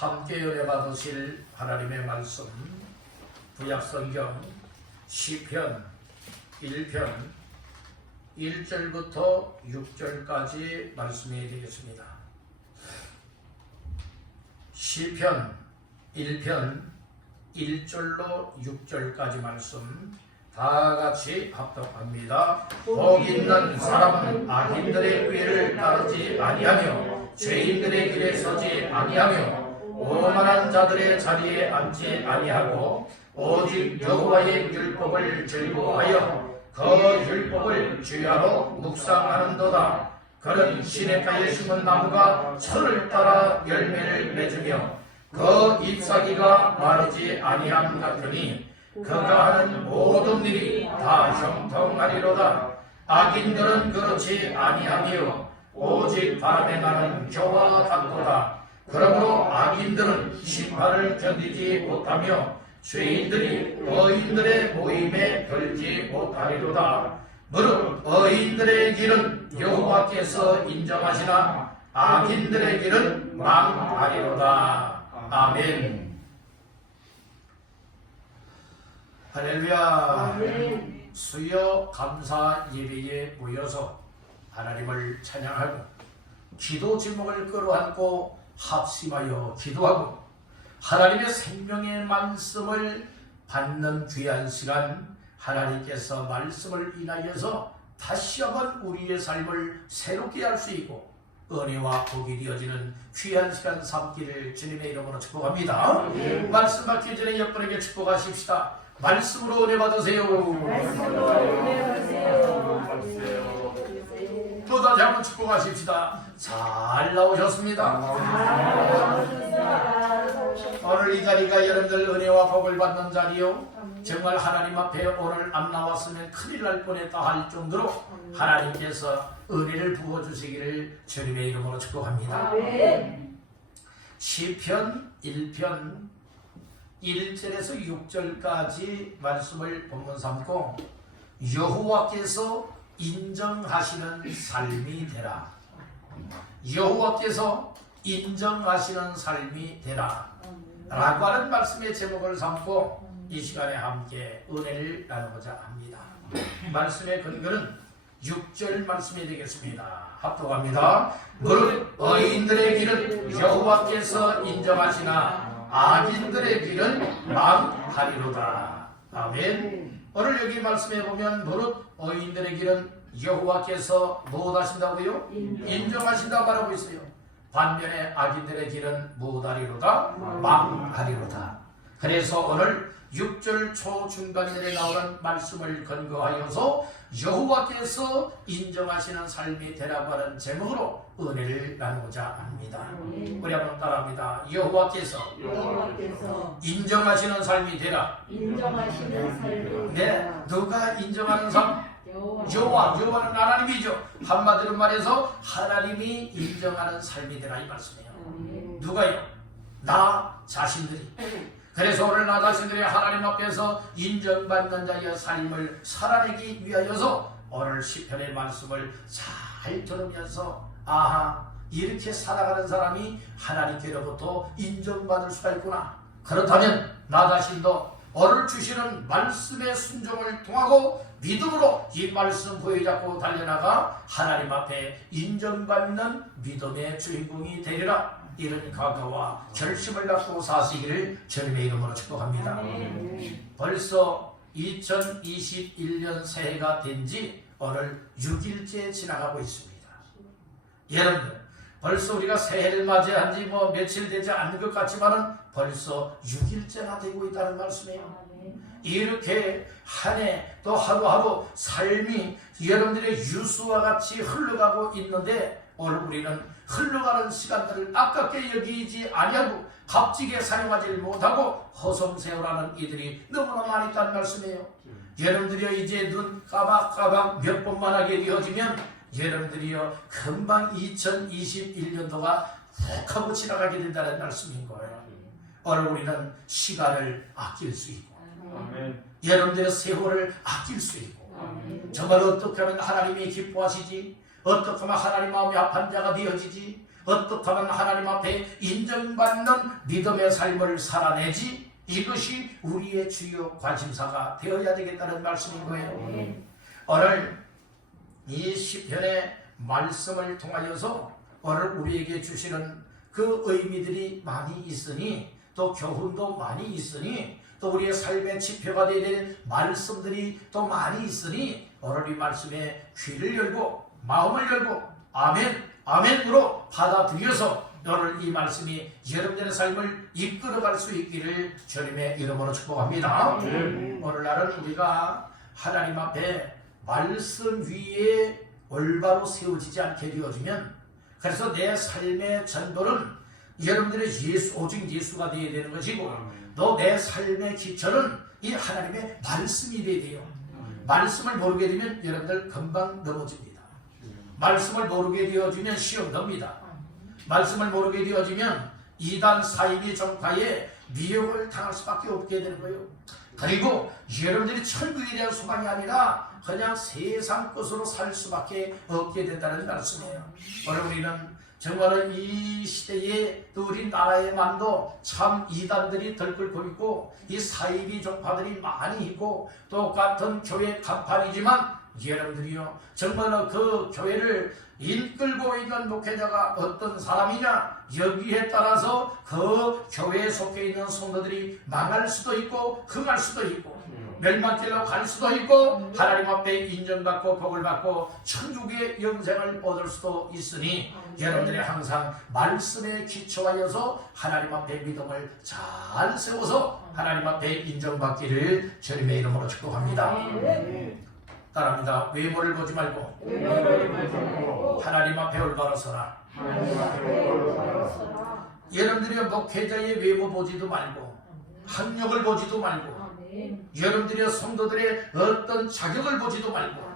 함께 은혜 받으실 하나님의 말씀 구약성경 시편 1편 1절부터 6절까지 말씀이 되겠습니다. 시편 1편 1절로 6절까지 말씀 다같이 합독합니다. 복 있는 사람은 악인들의 꾀를 따르지 아니하며 죄인들의 길에 서지 아니하며 오만한 자들의 자리에 앉지 아니하고 오직 여호와의 율법을 즐거워하여 그 율법을 주야로 묵상하는도다. 그는 시냇가에 심은 나무가 철을 따라 열매를 맺으며 그 잎사귀가 마르지 아니함 같으니 그가 하는 모든 일이 다 형통하리로다. 악인들은 그렇지 아니하며 오직 바람에 나는 겨와 같도다. 그러므로 악인들은 심판을 견디지 못하며 죄인들이 의인들의 모임에 들지 못하리로다. 무릇 의인들의 길은 여호와께서 인정하시나 악인들의 길은 망하리로다. 아멘. 할렐루야. 아멘. 수요 감사 예배에 모여서 하나님을 찬양하고 기도 제목을 끌어안고 합심하여 기도하고 하나님의 생명의 말씀을 받는 귀한 시간, 하나님께서 말씀을 인하여서 다시 한번 우리의 삶을 새롭게 할 수 있고 은혜와 복이 되어지는 귀한 시간 삼기를 주님의 이름으로 축복합니다. 말씀 받기 전에 옆분에게 축복하십시다. 말씀으로 은혜 받으세요. 말씀으로 은혜 받으세요. 또 다시 한번 축복하십시다. 잘 나오셨습니다. 오늘 이 자리가 여러분들 은혜와 복을 받는 자리요. 정말 하나님 앞에 오늘 안 나왔으면 큰일 날 뻔했다 할 정도로 하나님께서 은혜를 부어주시기를 주님의 이름으로 축복합니다. 시편 1편 1절에서 6절까지 말씀을 본문 삼고 여호와께서 인정하시는 삶이 되라. 여호와께서 인정하시는 삶이 되라 라고 하는 말씀의 제목을 삼고 이 시간에 함께 은혜를 나누고자 합니다. 말씀의 근거는 6절 말씀이 되겠습니다. 합독합니다. 무릇 의인들의 길은 여호와께서 인정하시나 악인들의 길은 망하리로다. 아멘. 오늘 여기 말씀해 보면 무릇 의인들의 길은 여호와께서 무엇하신다고요? 인정하신다고 말하고 있어요. 반면에 악인들의 길은 무엇하리로다? 망하리로다. 그래서 오늘 6절 초중반절에 나오는 말씀을 근거하여서 여호와께서 인정하시는 삶이 되라고 하는 제목으로 은혜를 나누고자 합니다. 우리 한번 따라합니다. 여호와께서 인정하시는 삶이 되라. 인정하시는 삶이 네, 누가 인정하는 삶? 여호와는 하나님이죠. 한마디로 말해서 하나님이 인정하는 삶이 되라 이 말씀이에요. 누가요? 나 자신들이. 그래서 오늘 나 자신들이 하나님 앞에서 인정받는 자의 삶을 살아내기 위하여서 오늘 시편의 말씀을 잘 들으면서 아하, 이렇게 살아가는 사람이 하나님께로부터 인정받을 수가 있구나. 그렇다면 나 자신도 오늘 주시는 말씀의 순종을 통하고 믿음으로 이 말씀 부여잡고 달려나가 하나님 앞에 인정받는 믿음의 주인공이 되리라. 이런 각오와 결심을 갖고 사시기를 주님의 이름으로 축복합니다. 벌써 2021년 새해가 된 지 오늘 6일째 지나가고 있습니다. 여러분들 벌써 우리가 새해를 맞이한 지 며칠 되지 않는 것 같지만은 벌써 6일째가 되고 있다는 말씀이에요. 이렇게 한 해 또 하루하루 삶이 여러분들의 유수와 같이 흘러가고 있는데 오늘 우리는 흘러가는 시간들을 아깝게 여기지 아니하고 값지게 사용하지 못하고 허송세월하는 이들이 너무나 많이 있다는 말씀이에요. 여러분들이요 이제 눈 까박까박 몇 번만 하게 되어지면 여러분들이요 금방 2021년도가 훅 하고 지나가게 된다는 말씀인 거예요. 오늘 우리는 시간을 아낄 수 있고 여러분들의 세월을 아낄 수 있고 정말 어떻게 하면 하나님이 기뻐하시지? 어떻게 하면 하나님 마음이 아픈 자가 되어지지? 어떻게 하면 하나님 앞에 인정받는 믿음의 삶을 살아내지? 이것이 우리의 주요 관심사가 되어야 되겠다는 말씀인 거예요. 오늘 이 시편의 말씀을 통하여서 오늘 우리에게 주시는 그 의미들이 많이 있으니, 또 교훈도 많이 있으니, 또 우리의 삶의 지표가 되어야 될 말씀들이 또 많이 있으니, 오늘 이 말씀에 귀를 열고 마음을 열고 아멘 아멘으로 받아들여서 오늘 이 말씀이 여러분들의 삶을 이끌어갈 수 있기를 주님의 이름으로 축복합니다. 오늘날은 우리가 하나님 앞에 말씀 위에 올바로 세워지지 않게 되어지면, 그래서 내 삶의 전도는 여러분들의 오직 예수가 되어야 되는 것이고, 또 내 삶의 기초는 이 하나님의 말씀이 되어야 돼요. 말씀을 모르게 되면 여러분들 금방 넘어집니다. 말씀을 모르게 되어지면 시험 납니다. 말씀을 모르게 되어지면 이단 사이비 종파에 미혹을 당할 수밖에 없게 되는 거예요. 그리고 여러분들이 천국에 대한 소망이 아니라 그냥 세상 것으로 살 수밖에 없게 된다는 말씀이에요. 오늘 우리는 정말 이 시대에 또 우리 나라에만도 참 이단들이 들끓고 있고, 이 사이비 종파들이 많이 있고, 똑같은 교회 간판이지만 여러분들이요, 정말 그 교회를 이끌고 있는 목회자가 어떤 사람이냐, 여기에 따라서 그 교회에 속해 있는 성도들이 망할 수도 있고 흥할 수도 있고 멸망길로 갈 수도 있고 하나님 앞에 인정받고 복을 받고 천국의 영생을 얻을 수도 있으니, 여러분들이 항상 말씀에 기초하여서 하나님 앞에 믿음을 잘 세워서 하나님 앞에 인정받기를 주님의 이름으로 축복합니다. 따라합니다. 외모를 보지 말고 하나님 앞에 올바로 서라. 여러분들이 목회자의 외모 보지도 말고 학력을 보지도 말고 여러분들의 성도들의 어떤 자격을 보지도 말고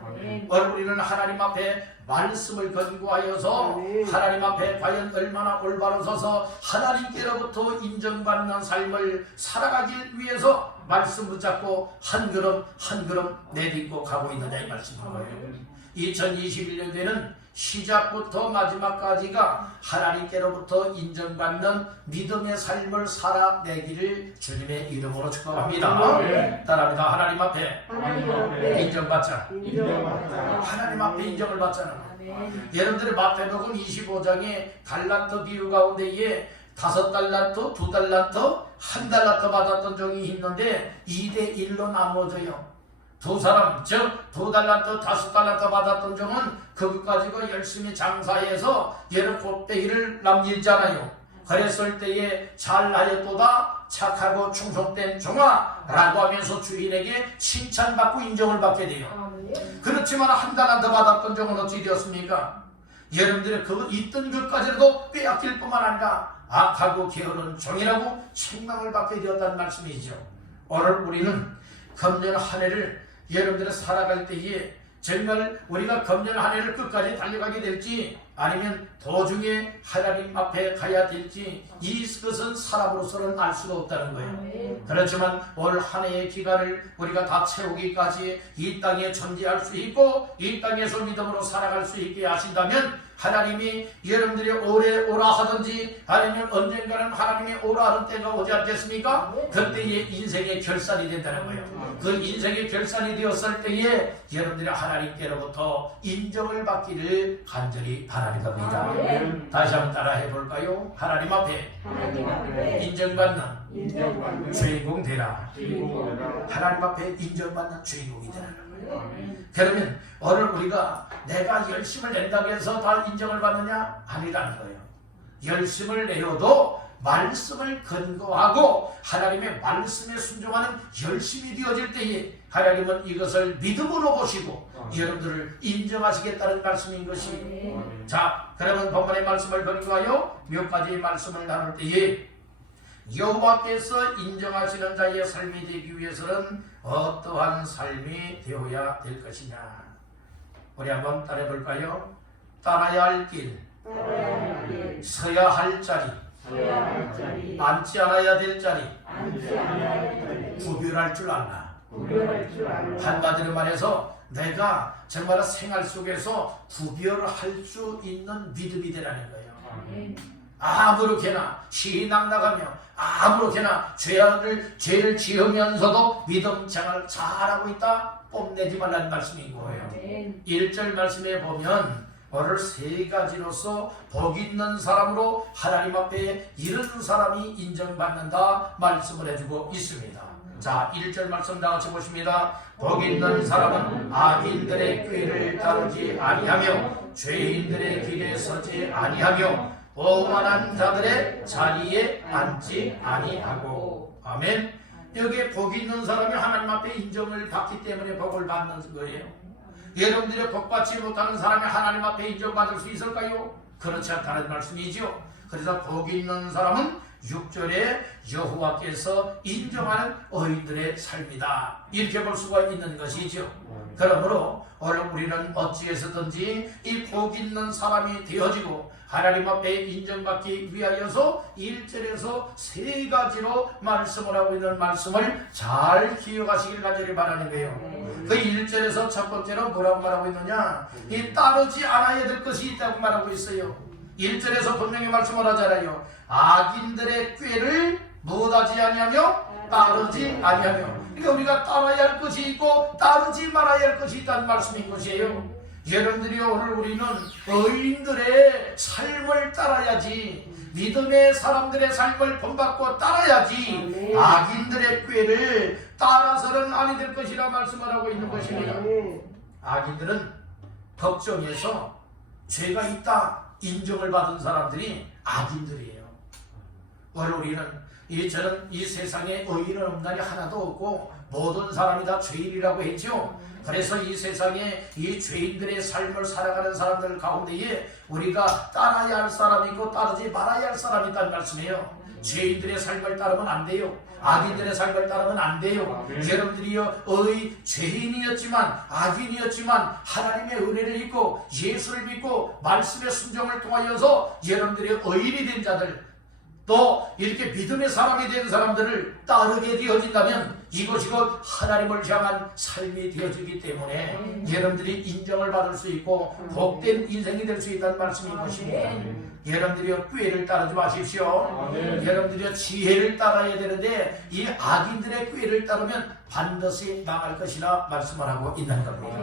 우리는 하나님 앞에 말씀을 건고하여서 하나님 앞에 과연 얼마나 올바로 서서 하나님께로부터 인정받는 삶을 살아가기 위해서 말씀 붙잡고 한 걸음 한 걸음 내딛고 가고 있느냐 이 말씀인 거예요. 2021년도에는 시작부터 마지막까지가 하나님께로부터 인정받는 믿음의 삶을 살아내기를 주님의 이름으로 축복합니다. 따라합니다. 하나님 앞에 인정받자. 하나님 앞에 인정을 받잖아. 여러분들의 마태복음 25장에 달란트 비유 가운데에 5달란트, 2달란트, 1달란트 받았던 종이 있는데 2대1로 나누어져요. 두 사람, 즉 2달란트, 5달란트 받았던 종은 그것 가지고 열심히 장사해서 여러 곱대기를 남기잖아요. 그랬을 때에 잘하였도다 착하고 충성된 종아 라고 하면서 주인에게 칭찬받고 인정을 받게 돼요. 그렇지만 1달란트 받았던 종은 어찌 되었습니까? 여러분들의 그 있던 것까지라도 빼앗길 뿐만 아니라 악하고 게으른 종이라고 책망을 받게 되었다는 말씀이죠. 오늘 우리는 금년 한 해를 여러분들이 살아갈 때에 정말 우리가 금년 한 해를 끝까지 달려가게 될지 아니면 도중에 하나님 앞에 가야 될지 이것은 사람으로서는 알 수가 없다는 거예요. 그렇지만 올 한 해의 기간을 우리가 다 채우기까지 이 땅에 존재할 수 있고 이 땅에서 믿음으로 살아갈 수 있게 하신다면 하나님이 여러분들이 오래 오라 하든지 아니면 언젠가는 하나님이 오라 하는 때가 오지 않겠습니까? 그때의 인생의 결산이 된다는 거예요. 그 인생의 결산이 되었을 때에 여러분들이 하나님께로부터 인정을 받기를 간절히 바라는 겁니다. 다시 한번 따라 해볼까요? 하나님 앞에 인정받는 주인공 되라. 하나님 앞에 인정받는 주인공이 되라. 그러면 오늘 우리가 내가 열심을 낸다고 해서 다 인정을 받느냐? 아니라는 거예요. 열심을 내어도 말씀을 근거하고 하나님의 말씀에 순종하는 열심이 되어질 때에 하나님은 이것을 믿음으로 보시고 여러분들을 인정하시겠다는 말씀인 것이. 자, 그러면 본문의 말씀을 근거하여 몇 가지 말씀을 나눌 때에 여호와께서 인정하시는 자의 삶이 되기 위해서는 어떠한 삶이 되어야 될 것이냐. 우리 한번 따라해 볼까요? 따라야 할 길, 서야 할 자리, 앉지 않아야 될 자리, 구별할 줄 알라. 한마디로 말해서 내가 정말 생활 속에서 구별할 수 있는 믿음이 되라는 거예요. 아무렇게나 시낭 나가며 아무렇게나 죄를 지으면서도 믿음 생활 잘하고 있다 뽐내지 말라는 말씀인 거예요. 1절 말씀에 보면 오늘 세 가지로서 복 있는 사람으로 하나님 앞에 이른 사람이 인정받는다 말씀을 해주고 있습니다. 자, 1절 말씀 다 같이 보십니다. 복 있는 사람은 악인들의 꾀를 따르지 아니하며 죄인들의 길에 서지 아니하며 오만한 자들의 자리에 앉지 아니하고. 아멘. 여기에 복 있는 사람이 하나님 앞에 인정을 받기 때문에 복을 받는 거예요. 여러분들이 복받지 못하는 사람이 하나님 앞에 인정받을 수 있을까요? 그렇지 않다는 말씀이죠. 그래서 복 있는 사람은 6절에 여호와께서 인정하는 의인들의 삶이다, 이렇게 볼 수가 있는 것이죠. 그러므로 오늘 우리는 어찌해서든지 이 복 있는 사람이 되어지고 하나님 앞에 인정받기 위하여서 1절에서 세 가지로 말씀을 하고 있는 말씀을 잘 기억하시길 간절히 바라는 거예요. 그 1절에서 첫 번째로 뭐라고 말하고 있느냐, 이 따르지 않아야 될 것이 있다고 말하고 있어요. 1절에서 분명히 말씀을 하잖아요. 악인들의 꾀를 못하지 아니하며 따르지 아니하며. 그러니까 우리가 따라야 할 것이 있고 따르지 말아야 할 것이 있다는 말씀인 것이에요. 여러분들이 오늘 우리는 의인들의 삶을 따라야지, 믿음의 사람들의 삶을 본받고 따라야지, 악인들의 꾀를 따라서는 아니 될 것이라 말씀을 하고 있는 것입니다. 악인들은 걱정해서 죄가 있다 인정을 받은 사람들이 악인들이에요. 오늘 우리는 저는 이 세상에 의인은 없나니 하나도 없고 모든 사람이 다 죄인이라고 했죠. 그래서 이 세상에 이 죄인들의 삶을 살아가는 사람들 가운데에 우리가 따라야 할 사람이 있고 따르지 말아야 할 사람이 있다는 말씀이에요. 죄인들의 삶을 따르면 안 돼요. 악인들의 삶을 따르면 안 돼요. 여러분들이요, 죄인이었지만 악인이었지만 하나님의 은혜를 입고 예수를 믿고 말씀의 순종을 통하여서 여러분들이 의인이 된 자들, 또 이렇게 믿음의 사람이 된 사람들을 따르게 되어진다면 이것이 곧 하나님을 향한 삶이 되어지기 때문에 여러분들이 인정을 받을 수 있고 복된 인생이 될 수 있다는 말씀인 것입니다. 여러분들이요, 꾀를 따르지 마십시오. 여러분들이요, 지혜를 따라야 되는데 이 악인들의 꾀를 따르면 반드시 망할 것이라 말씀을 하고 있는 겁니다.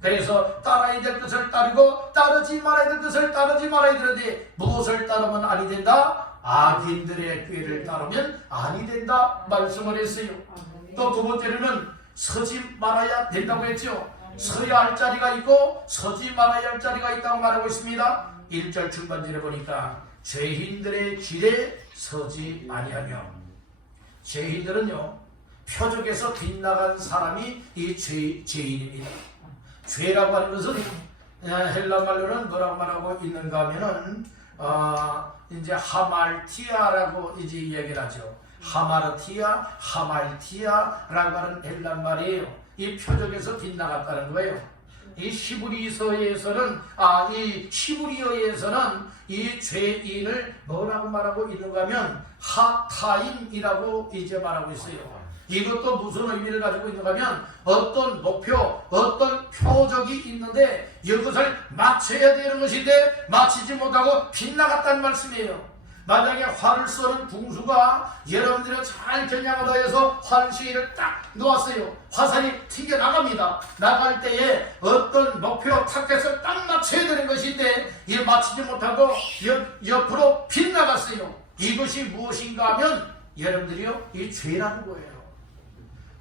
그래서 따라야 될 것을 따르고 따르지 말아야 될 것을 따르지 말아야 되는데 무엇을 따르면 아니 된다? 악인들의 꾀를 따르면 아니 된다 말씀을 했어요. 또 두 번째로는 서지 말아야 된다고 했죠. 서야 할 자리가 있고 서지 말아야 할 자리가 있다고 말하고 있습니다. 1절 중반절에 보니까 죄인들의 길에 서지 아니하며. 죄인들은요, 표적에서 빗나간 사람이 이 죄인입니다. 죄라고 하는 것은 헬라 말로는 뭐라고 말하고 있는가 하면은 이제 하말티아라고 이제 얘기를 하죠. 하마르티아, 하말티아라고 하는 헬라 말이에요. 이 표적에서 빗나갔다는 거예요. 이 히브리서에서는 이 죄인을 뭐라고 말하고 있는가 하면 하타임이라고 이제 말하고 있어요. 이것도 무슨 의미를 가지고 있는가 하면 어떤 목표, 어떤 표적이 있는데 이것을 맞춰야 되는 것인데 맞추지 못하고 빗나갔다는 말씀이에요. 만약에 활을 쏘는 궁수가 여러분들이 잘 겨냥을 해서 활시위를 딱 놓았어요. 화살이 튀겨나갑니다. 나갈 때에 어떤 목표 타겟을 딱 맞춰야 되는 것인데 이 맞추지 못하고 옆으로 빗나갔어요. 이것이 무엇인가 하면 여러분들이요, 이 죄라는 거예요.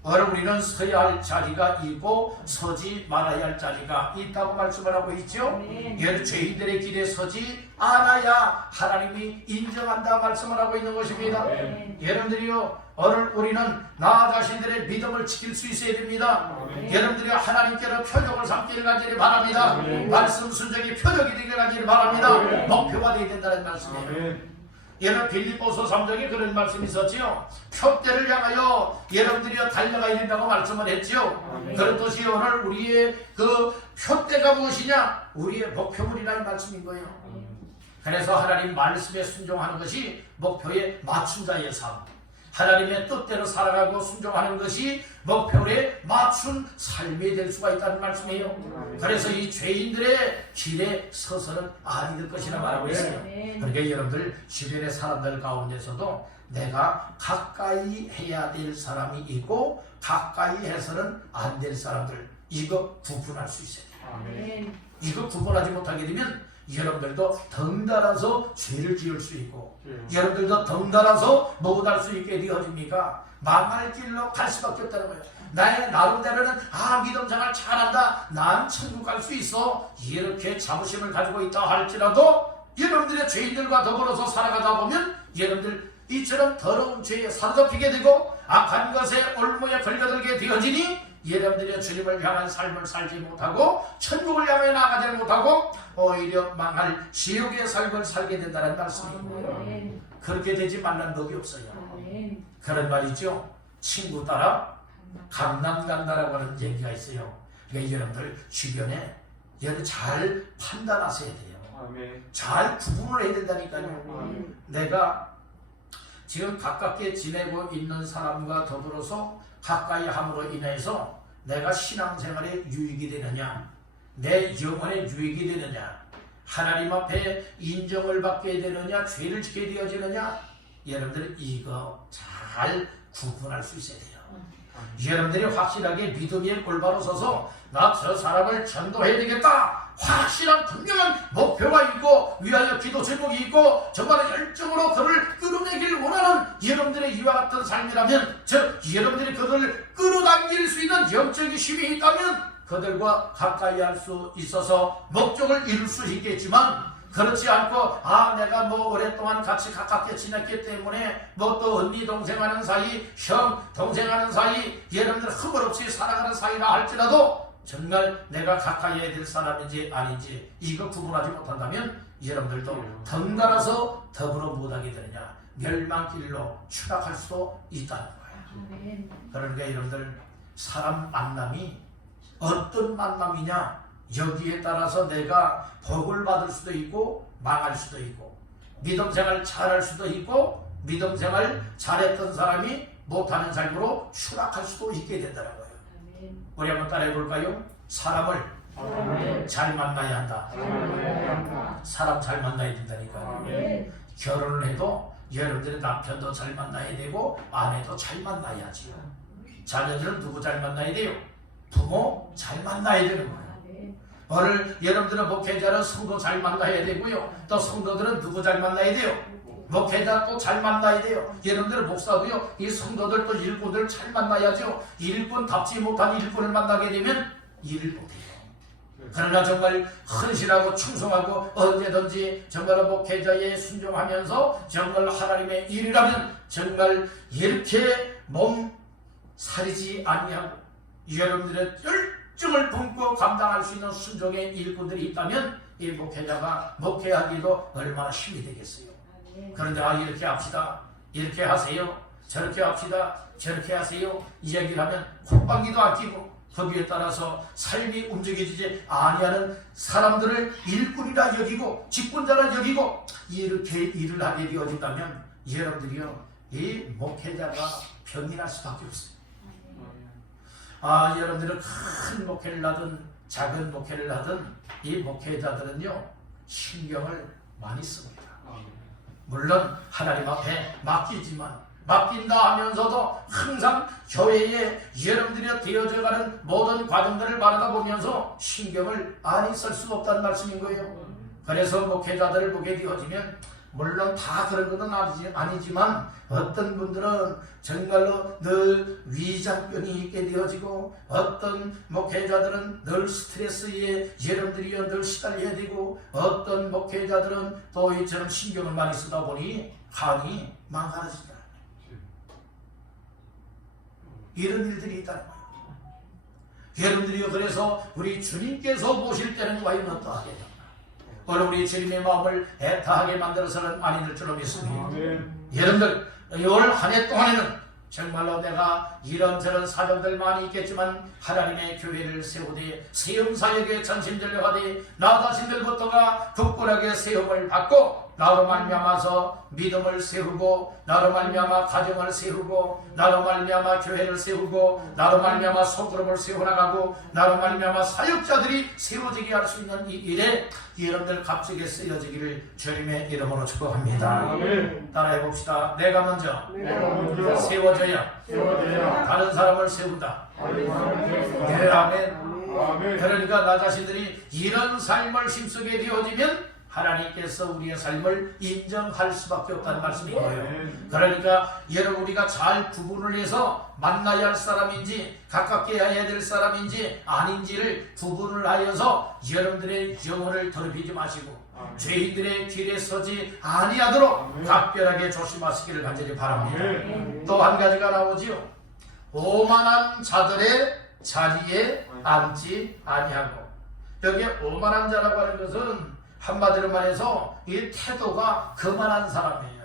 오늘 우리는 서야 할 자리가 있고 서지 말아야 할 자리가 있다고 말씀을 하고 있죠. 죄인들의 길에 서지 않아야 하나님이 인정한다 말씀을 하고 있는 것입니다. 여러분들이요, 오늘 우리는 나 자신들의 믿음을 지킬 수 있어야 됩니다. 여러분들이 하나님께로 표적을 삼기를 간절히 바랍니다. 말씀 순종이 표적이 되기를 간절히 바랍니다. 목표가 되어야 된다는 말씀이에요. 여러분 빌립보서 3장에 그런 말씀이 있었지요. 표대를 향하여 여러분들이 달려가야 된다고 말씀을 했지요. 그렇듯이 오늘 우리의 그 표대가 무엇이냐? 우리의 목표물이라는 말씀인 거예요. 그래서 하나님 말씀에 순종하는 것이 목표에 맞춘 자의 삶. 하나님의 뜻대로 살아가고 순종하는 것이 목표에 맞춘 삶이 될 수가 있다는 말씀이에요. 그래서 이 죄인들의 길에 서서는 아니 될 것이라 말하고 있어요. 그러니까 여러분들 주변의 사람들 가운데서도 내가 가까이 해야 될 사람이 있고 가까이 해서는 안 될 사람들, 이거 구분할 수 있어요. 이거 구분하지 못하게 되면 여러분들도 덩달아서 죄를 지을 수 있고 여러분들도 덩달아서 못할 수 있게 되어집니까? 망할 길로 갈 수밖에 없다는 거예요. 나의 나름대로는 믿음 생활 잘한다, 난 천국 갈 수 있어, 이렇게 자부심을 가지고 있다 할지라도 여러분들의 죄인들과 더불어서 살아가다 보면 여러분들 이처럼 더러운 죄에 사로잡히게 되고 악한 것에 올무에 걸려들게 되어지니 여러분들이 주님을 향한 삶을 살지 못하고 천국을 향해 나가지 못하고 오히려 망할 지옥의 삶을 살게 된다는 말씀이에요. 그렇게 되지 말란 법이 없어요. 그런 말이죠. 친구 따라 강남 간다라고 하는 얘기가 있어요. 그러니까 여러분들 주변에 여러분 잘 판단하셔야 돼요. 잘 구분을 해야 된다니까요. 내가 지금 가깝게 지내고 있는 사람과 더불어서 가까이 함으로 인해서 내가 신앙생활에 유익이 되느냐, 내 영혼에 유익이 되느냐, 하나님 앞에 인정을 받게 되느냐, 죄를 지게 되어지느냐, 여러분들 이거 잘 구분할 수 있어야 돼요. 여러분들이 확실하게 믿음에 올바로 서서 나 저 사람을 전도해야 되겠다, 확실한 분명한 목표가 있고 위하여 기도 제목이 있고 정말 열정으로 그를 끌어내길 원하는 여러분들의 이와 같은 삶이라면, 즉 여러분들이 그들을 끌어당길 수 있는 영적인 힘이 있다면 그들과 가까이 할 수 있어서 목적을 이룰 수 있겠지만, 그렇지 않고 내가 뭐 오랫동안 같이 가깝게 지냈기 때문에 뭐 또 언니 동생 하는 사이, 형 동생 하는 사이, 여러분들 허물없이 살아가는 사이라 할지라도 정말 내가 가까이 해야 될 사람인지 아닌지 이거 구분하지 못한다면 여러분들도 덩달아서 더불어 못하게 되느냐, 멸망길로 추락할 수도 있다는 거예요. 그러니까 여러분들 사람 만남이 어떤 만남이냐, 여기에 따라서 내가 복을 받을 수도 있고 망할 수도 있고, 믿음 생활 잘할 수도 있고 믿음 생활 잘했던 사람이 못하는 삶으로 추락할 수도 있게 된다는 거예요. 우리 한번 따라해 볼까요? 사람을 잘 만나야 한다. 사람 잘 만나야 된다니까요. 결혼을 해도 여러분들의 남편도 잘 만나야 되고 아내도 잘 만나야지요. 자녀들은 누구 잘 만나야 돼요? 부모 잘 만나야 되는 거예요. 오늘 여러분들은 목회자는 성도 잘 만나야 되고요. 또 성도들은 누구 잘 만나야 돼요? 목회자 또 잘 만나야 돼요. 여러분들 목사도요, 이 성도들 또 일꾼들 잘 만나야죠. 일꾼답지 못한 일꾼을 만나게 되면 일을 못해요. 그러나 정말 헌신하고 충성하고 언제든지 정말 목회자에 순종하면서 정말 하나님의 일이라면 정말 이렇게 몸 사리지 아니하고 여러분들의 열정을 품고 감당할 수 있는 순종의 일꾼들이 있다면 이 목회자가 목회하기도 얼마나 힘이 되겠어요. 그런데 이렇게 합시다, 이렇게 하세요, 저렇게 합시다, 저렇게 하세요, 이 얘기를 하면 콧방귀도 안 끼고 거기에 따라서 삶이 움직여지지 아니하는 사람들을 일꾼이라 여기고 직분자라 여기고 이렇게 일을 하게 되어진다면 여러분들이요, 이 목회자가 병이 날 수밖에 없어요. 여러분들은 큰 목회를 하든 작은 목회를 하든 이 목회자들은요 신경을 많이 씁니다. 물론 하나님 앞에 맡긴다 하면서도 항상 교회에 여러분들이 되어져가는 모든 과정들을 바라다 보면서 신경을 많이 쓸 수 없다는 말씀인 거예요. 그래서 목회자들을 보게 되어지면 물론 다 그런 것은 아니지만 어떤 분들은 정말로 늘 위장병이 있게 되어지고 어떤 목회자들은 늘 스트레스에 여러분들이 늘 시달려야 되고 어떤 목회자들은 또 이처럼 신경을 많이 쓰다 보니 간이 망가져진다. 이런 일들이 있다는 거예요. 여러분들이 그래서 우리 주님께서 보실 때는 과연 어떠하겠냐, 오늘 우리 주님의 마음을 애타하게 만들어서는 아니 될 줄로 믿습니다. 여러분들 올 한 해 동안에는 정말로 내가 이런저런 사정들 많이 있겠지만 하나님의 교회를 세우되 세움사역에 전심전력하되 나 자신들부터가 굳건하게 세움을 받고 나로 말미암아서 믿음을 세우고 나로 말미암아 가정을 세우고 나로 말미암아 교회를 세우고 나로 말미암아 소그룹을 세워나가고 나로 말미암아 사역자들이 세워지게 할 수 있는 이 일에 여러분들 값지게 쓰여지기를 주님의 이름으로 축복합니다. 따라해 봅시다. 내가 먼저 세워져야 다른 사람을 세운다. 네, 아멘. 그러니까 나 자신들이 이런 삶을 힘쓰게 되어지면 하나님께서 우리의 삶을 인정할 수밖에 없다는 말씀인 거예요. 그러니까 여러분 우리가 잘 구분을 해서 만나야 할 사람인지 가깝게 해야 될 사람인지 아닌지를 구분을 하여서 여러분들의 영혼을 더럽히지 마시고 죄인들의 길에 서지 아니하도록 각별하게 조심하시기를 간절히 바랍니다. 또 한 가지가 나오지요. 오만한 자들의 자리에 앉지 아니하고. 여기에 오만한 자라고 하는 것은 한마디로 말해서 이 태도가 거만한 사람이에요.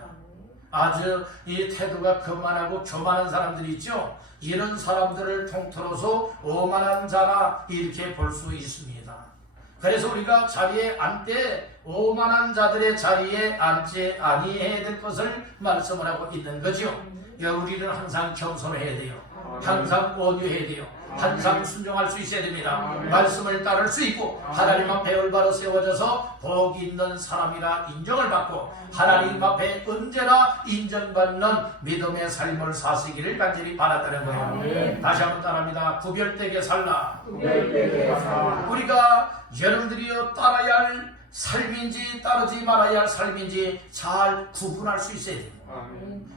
아주 이 태도가 거만하고 교만한 사람들이 있죠. 이런 사람들을 통틀어서 오만한 자라 이렇게 볼 수 있습니다. 그래서 우리가 자리에 앉되 오만한 자들의 자리에 앉지 아니해야 될 것을 말씀을 하고 있는 거죠. 우리는 항상 겸손해야 돼요. 항상 온유해야 돼요. 항상 순종할 수 있어야 됩니다. 말씀을 따를 수 있고 하나님 앞에 올바로 세워져서 복이 있는 사람이라 인정을 받고 하나님 앞에 언제나 인정받는 믿음의 삶을 사시기를 간절히 바란다는 거예요. 다시 한번 따라합니다. 구별되게 살라. 우리가 여러분들이요 따라야 할 삶인지 따르지 말아야 할 삶인지 잘 구분할 수 있어야 됩니다.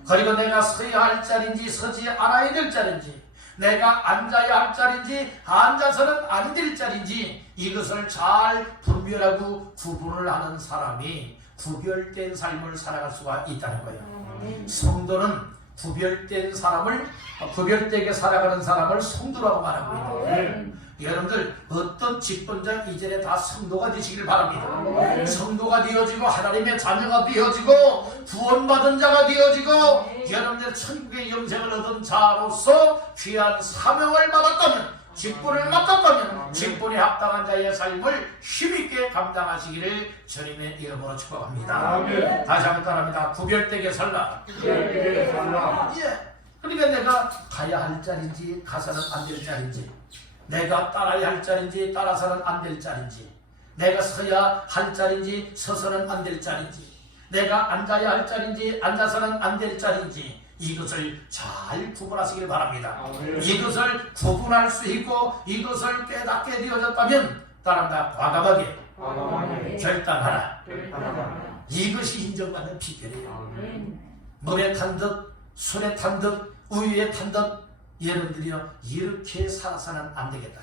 그리고 내가 서야 할 자리인지 서지 않아야 될 자리인지 내가 앉아야 할 자리인지 앉아서는 안 될 자리인지 이것을 잘 분별하고 구분을 하는 사람이 구별된 삶을 살아갈 수가 있다는 거예요. 성도는 구별된 사람을 구별되게 살아가는 사람을 성도라고 말하고 있는데 여러분들 어떤 직분장 이전에 다 성도가 되시길 바랍니다. 성도가 되어지고 하나님의 자녀가 되어지고 구원받은 자가 되어지고 여러분들 천국의 영생을 얻은 자로서 귀한 사명을 받았다면 직분을 맡았다면 직분에 합당한 자의 삶을 힘있게 감당하시기를 주님의 이름으로 축복합니다. 다시 한번 따라합니다. 구별되게 살라. 예. 그러니까 내가 가야 할 자리인지 가서는 안 될 자리인지 내가 따라야 할 자리인지 따라서는 안 될 자리인지 내가 서야 할 자리인지 서서는 안 될 자리인지 내가 앉아야 할 자리인지 앉아서는 안 될 자리인지 이것을 잘 구분하시길 바랍니다. 이것을 구분할 수 있고 이것을 깨닫게 되어졌다면 따라한다. 과감하게 결단하라. 이것이 인정받는 비결이에요. 물에 탄 듯 술에 탄 듯 우유에 탄 듯 여러분들이요 이렇게 살아서는 안 되겠다.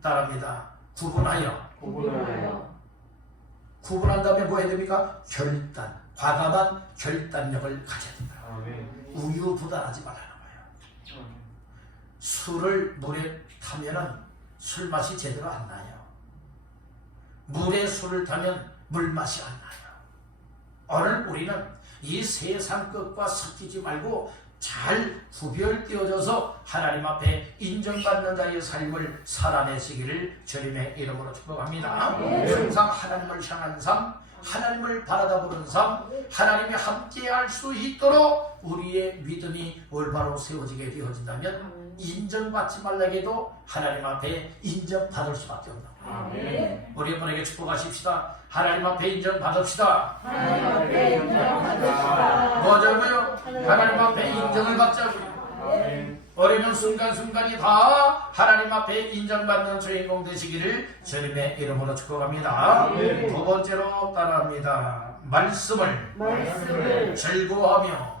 따라합니다. 구분한 다음에 뭐 해야 됩니까? 결단, 과감한 결단력을 가져야 된다. 우유부단하지 말라는 거예요. 술을 물에 타면은 술 맛이 제대로 안 나요. 물에 술을 타면 물 맛이 안 나요. 오늘 우리는 이 세상 것과 섞이지 말고 잘 구별되어져서 하나님 앞에 인정받는 자의 삶을 살아내시기를 주님의 이름으로 축복합니다. 항상 하나님을 향한 삶, 하나님을 바라다보는 삶, 하나님이 함께할 수 있도록 우리의 믿음이 올바로 세워지게 되어진다면 인정받지 말라게도 하나님 앞에 인정받을 수밖에 없는 거예요. 우리 분에게 축복하십시다. 하나님 앞에 인정받읍시다. 뭐자고요? 하나님 앞에 인정을 받자고요. 어려운 순간순간이 다 하나님 앞에 인정받는 주인공 되시기를 주님의 이름으로 축복합니다. 두 번째로 따라합니다. 말씀을 즐거워하며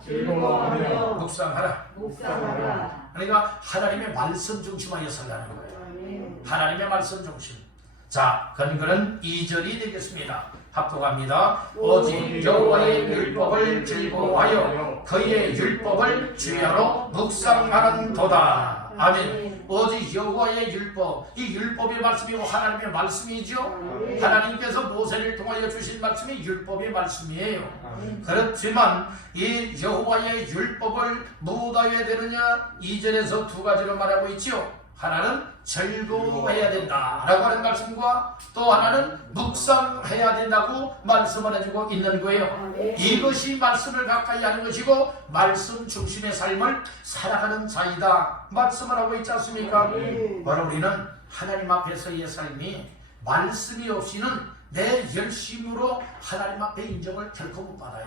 묵상하라. 그러니까 하나님의 말씀 중심하여 살라는 거예요. 하나님의 말씀 중심. 자, 근거는 2절이 되겠습니다. 합독합니다. 오직 여호와의 율법을 즐거워하여 그의 율법을 주야로 묵상하는 도다. 아멘. 오직 여호와의 율법, 이 율법의 말씀이고 하나님의 말씀이죠. 하나님께서 모세를 통하여 주신 말씀이 율법의 말씀이에요. 그렇지만 이 여호와의 율법을 묻어야 되느냐, 2절에서 두 가지로 말하고 있죠. 하나는 즐거워해야 된다라고 하는 말씀과 또 하나는 묵상해야 된다고 말씀을 해주고 있는 거예요. 이것이 말씀을 가까이 하는 것이고 말씀 중심의 삶을 살아가는 자이다 말씀을 하고 있지 않습니까? 바로 우리는 하나님 앞에서의 삶이 말씀이 없이는 내 열심으로 하나님 앞에 인정을 결코 못 받아요.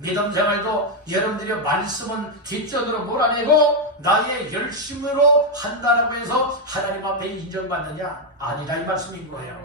믿음 생활도 여러분들이 말씀은 뒷전으로 몰아내고 나의 열심으로 한다라고 해서 하나님 앞에 인정받느냐? 아니라 이 말씀인 거예요.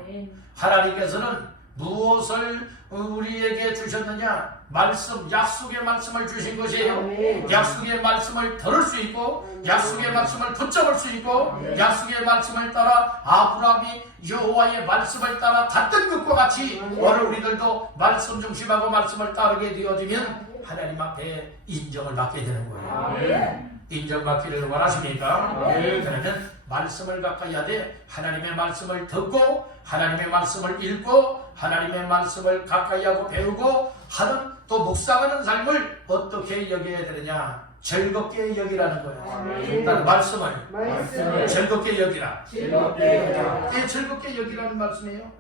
하나님께서는 무엇을 우리에게 주셨느냐? 말씀, 약속의 말씀을 주신 것이에요. 약속의 말씀을 들을 수 있고 약속의 말씀을 붙잡을 수 있고 약속의 말씀을 따라 아브라함이 여호와의 말씀을 따라 갔던 것과 같이 오늘 우리들도 말씀 중심하고 말씀을 따르게 되어지면 하나님 앞에 인정을 받게 되는 거예요. 인정받기를 원하십니까? 그러면 말씀을 가까이 하되 하나님의 말씀을 듣고 하나님의 말씀을 읽고 하나님의 말씀을 가까이 하고 배우고 하는 또 묵상하는 삶을 어떻게 여겨야 되느냐? 즐겁게 여기라는 거예요. 일단 말씀을 즐겁게 여기라. 예, 즐겁게 여기라는 말씀이에요.